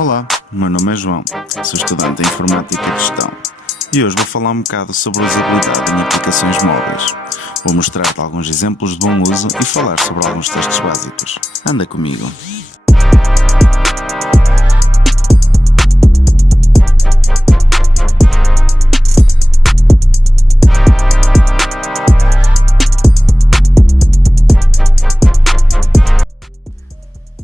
Olá, o meu nome é João, sou estudante em Informática e Gestão e hoje vou falar um bocado sobre a usabilidade em aplicações móveis. Vou mostrar-te alguns exemplos de bom uso e falar sobre alguns testes básicos. Anda comigo!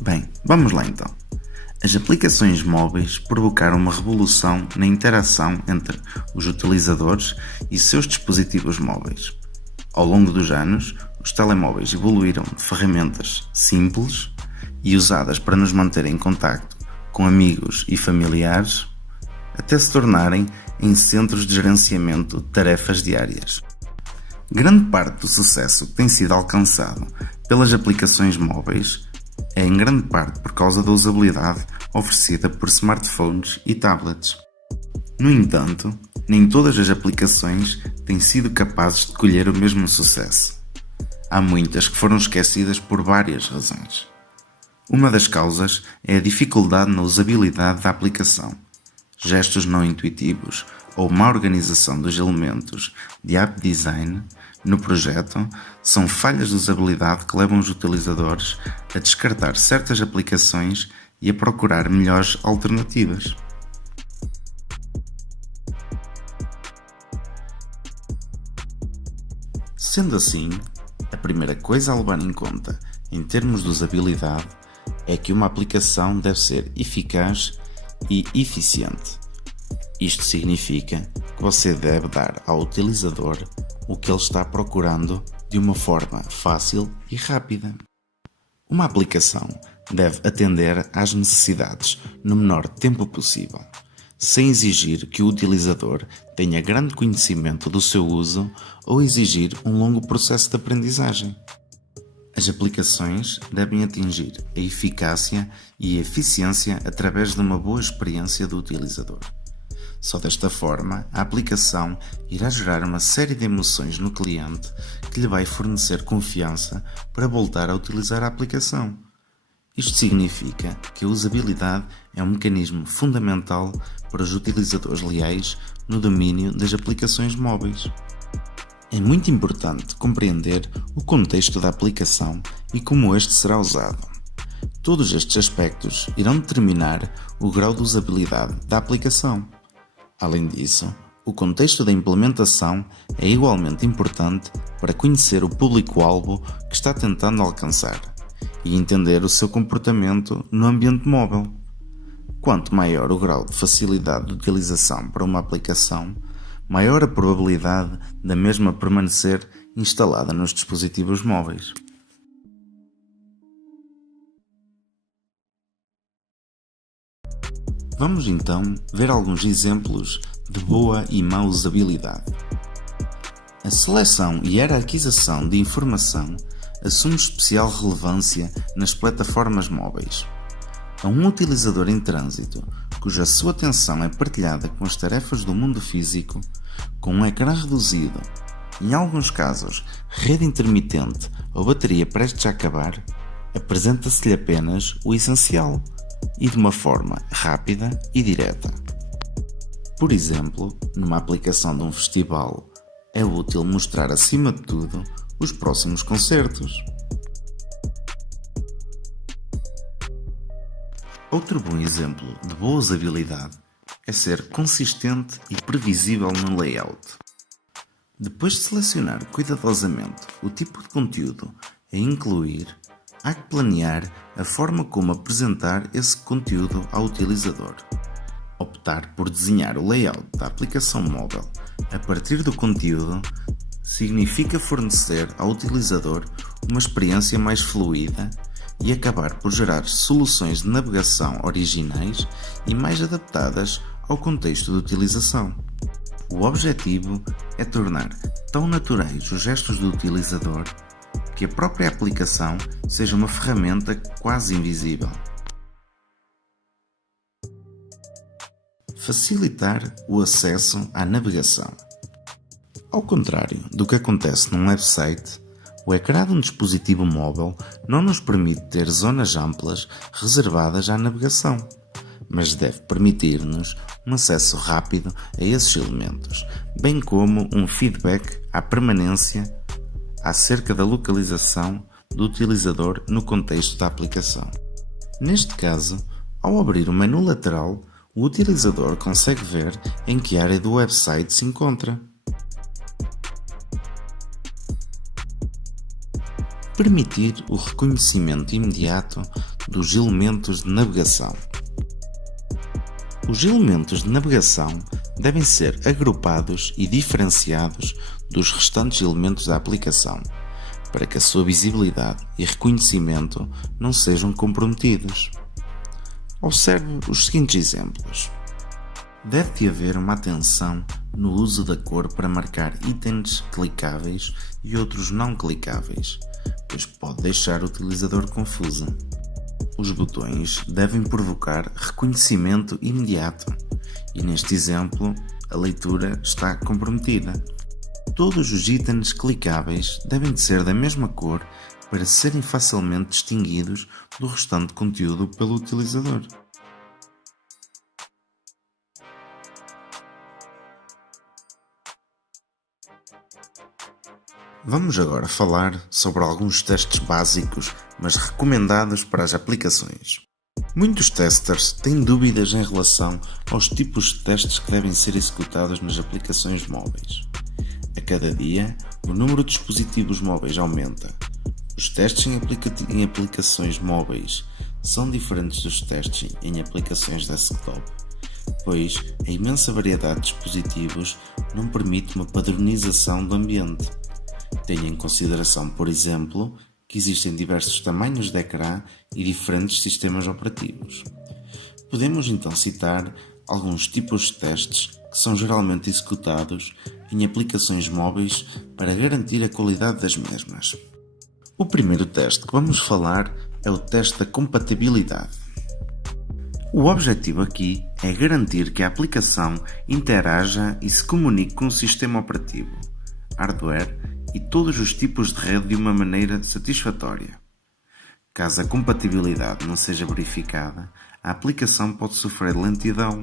Bem, vamos lá então. As aplicações móveis provocaram uma revolução na interação entre os utilizadores e seus dispositivos móveis. Ao longo dos anos, os telemóveis evoluíram de ferramentas simples e usadas para nos manter em contacto com amigos e familiares, até se tornarem em centros de gerenciamento de tarefas diárias. Grande parte do sucesso que tem sido alcançado pelas aplicações móveis é em grande parte por causa da usabilidade oferecida por smartphones e tablets. No entanto, nem todas as aplicações têm sido capazes de colher o mesmo sucesso. Há muitas que foram esquecidas por várias razões. Uma das causas é a dificuldade na usabilidade da aplicação, gestos não intuitivos ou má organização dos elementos de app design no projeto são falhas de usabilidade que levam os utilizadores a descartar certas aplicações e a procurar melhores alternativas. Sendo assim, a primeira coisa a levar em conta em termos de usabilidade é que uma aplicação deve ser eficaz e eficiente. Isto significa que você deve dar ao utilizador o que ele está procurando de uma forma fácil e rápida. Uma aplicação deve atender às necessidades no menor tempo possível, sem exigir que o utilizador tenha grande conhecimento do seu uso ou exigir um longo processo de aprendizagem. As aplicações devem atingir a eficácia e a eficiência através de uma boa experiência do utilizador. Só desta forma, a aplicação irá gerar uma série de emoções no cliente que lhe vai fornecer confiança para voltar a utilizar a aplicação. Isto significa que a usabilidade é um mecanismo fundamental para os utilizadores leais no domínio das aplicações móveis. É muito importante compreender o contexto da aplicação e como este será usado. Todos estes aspectos irão determinar o grau de usabilidade da aplicação. Além disso, o contexto da implementação é igualmente importante para conhecer o público-alvo que está tentando alcançar e entender o seu comportamento no ambiente móvel. Quanto maior o grau de facilidade de utilização para uma aplicação, maior a probabilidade da mesma permanecer instalada nos dispositivos móveis. Vamos então ver alguns exemplos de boa e má usabilidade. A seleção e hierarquização de informação assume especial relevância nas plataformas móveis. A um utilizador em trânsito, cuja sua atenção é partilhada com as tarefas do mundo físico, com um ecrã reduzido, em alguns casos rede intermitente ou bateria prestes a acabar, apresenta-se-lhe apenas o essencial e de uma forma rápida e direta. Por exemplo, numa aplicação de um festival, é útil mostrar acima de tudo os próximos concertos. Outro bom exemplo de boa usabilidade é ser consistente e previsível no layout. Depois de selecionar cuidadosamente o tipo de conteúdo a incluir, há que planear a forma como apresentar esse conteúdo ao utilizador. Optar por desenhar o layout da aplicação móvel a partir do conteúdo significa fornecer ao utilizador uma experiência mais fluida e acabar por gerar soluções de navegação originais e mais adaptadas ao contexto de utilização. O objetivo é tornar tão naturais os gestos do utilizador que a própria aplicação seja uma ferramenta quase invisível. Facilitar o acesso à navegação. Ao contrário do que acontece num website, o ecrã de um dispositivo móvel não nos permite ter zonas amplas reservadas à navegação. mas deve permitir-nos um acesso rápido a esses elementos, bem como um feedback à permanência acerca da localização do utilizador no contexto da aplicação. Neste caso, ao abrir o menu lateral, o utilizador consegue ver em que área do website se encontra. Permitir o reconhecimento imediato dos elementos de navegação. Os elementos de navegação devem ser agrupados e diferenciados dos restantes elementos da aplicação, para que a sua visibilidade e reconhecimento não sejam comprometidos. Observe os seguintes exemplos. Deve haver uma atenção no uso da cor para marcar itens clicáveis e outros não clicáveis, pois pode deixar o utilizador confuso. Os botões devem provocar reconhecimento imediato e, neste exemplo, a leitura está comprometida. Todos os itens clicáveis devem ser da mesma cor para serem facilmente distinguidos do restante conteúdo pelo utilizador. Vamos agora falar sobre alguns testes básicos, mas recomendados para as aplicações. Muitos testers têm dúvidas em relação aos tipos de testes que devem ser executados nas aplicações móveis. A cada dia, o número de dispositivos móveis aumenta. Os testes em aplicações móveis são diferentes dos testes em aplicações desktop, pois a imensa variedade de dispositivos não permite uma padronização do ambiente. Tenha em consideração, por exemplo, que existem diversos tamanhos de ecrã e diferentes sistemas operativos. Podemos então citar alguns tipos de testes que são geralmente executados em aplicações móveis para garantir a qualidade das mesmas. O primeiro teste que vamos falar é o teste da compatibilidade. O objetivo aqui é garantir que a aplicação interaja e se comunique com o sistema operativo, hardware e todos os tipos de rede de uma maneira satisfatória. Caso a compatibilidade não seja verificada, a aplicação pode sofrer lentidão,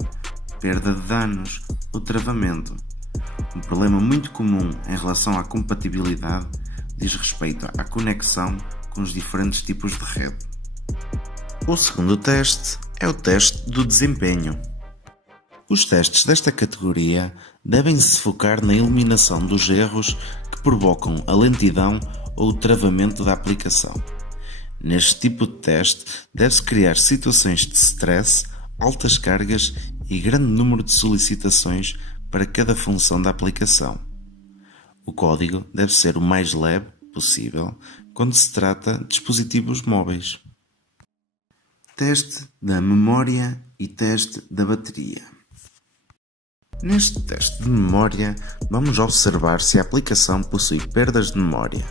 perda de danos ou travamento. Um problema muito comum em relação à compatibilidade diz respeito à conexão com os diferentes tipos de rede. O segundo teste é o teste do desempenho. Os testes desta categoria devem se focar na eliminação dos erros que provocam a lentidão ou o travamento da aplicação. Neste tipo de teste, deve-se criar situações de stress, altas cargas e grande número de solicitações para cada função da aplicação. O código deve ser o mais leve possível quando se trata de dispositivos móveis. Teste da memória e teste da bateria. Neste teste de memória, vamos observar se a aplicação possui perdas de memória,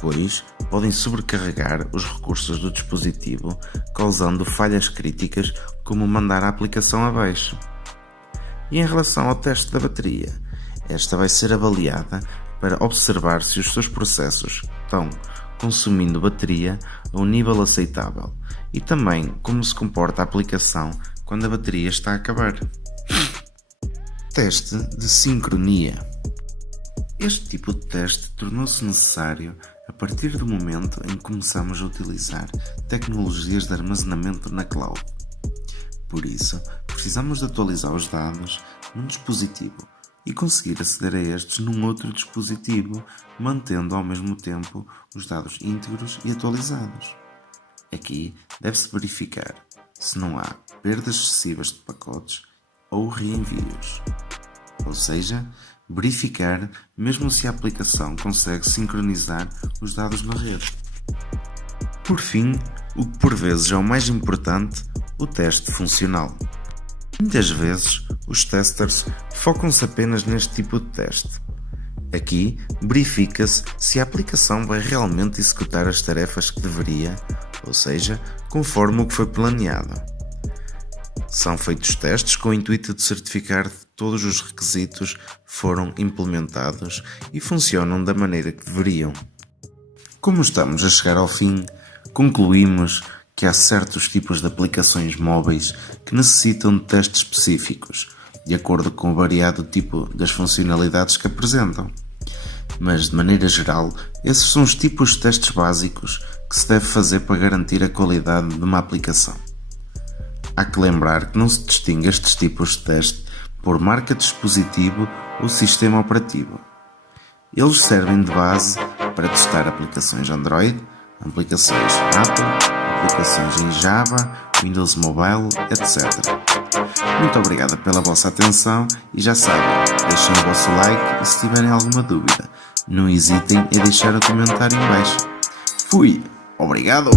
pois podem sobrecarregar os recursos do dispositivo, causando falhas críticas como mandar a aplicação abaixo. E em relação ao teste da bateria, esta vai ser avaliada para observar se os seus processos estão consumindo bateria a um nível aceitável e também como se comporta a aplicação quando a bateria está a acabar. Teste de sincronia. Este tipo de teste tornou-se necessário a partir do momento em que começamos a utilizar tecnologias de armazenamento na cloud. Por isso, precisamos de atualizar os dados num dispositivo e conseguir aceder a estes num outro dispositivo, mantendo ao mesmo tempo os dados íntegros e atualizados. Aqui deve-se verificar se não há perdas excessivas de pacotes ou reenvios, ou seja, verificar mesmo se a aplicação consegue sincronizar os dados na rede. Por fim, o que por vezes é o mais importante, o teste funcional. Muitas vezes, os testers focam-se apenas neste tipo de teste. Aqui, verifica-se se a aplicação vai realmente executar as tarefas que deveria, ou seja, conforme o que foi planeado. São feitos testes com o intuito de certificar que todos os requisitos foram implementados e funcionam da maneira que deveriam. Como estamos a chegar ao fim, concluímos que há certos tipos de aplicações móveis que necessitam de testes específicos, de acordo com o variado tipo das funcionalidades que apresentam. Mas, de maneira geral, esses são os tipos de testes básicos que se deve fazer para garantir a qualidade de uma aplicação. Há que lembrar que não se distingue estes tipos de teste por marca de dispositivo ou sistema operativo. Eles servem de base para testar aplicações Android, aplicações Apple, aplicações em Java, Windows Mobile, etc. Muito obrigado pela vossa atenção e já sabem, deixem o vosso like e se tiverem alguma dúvida, não hesitem em deixar um comentário em baixo. Fui! Obrigado!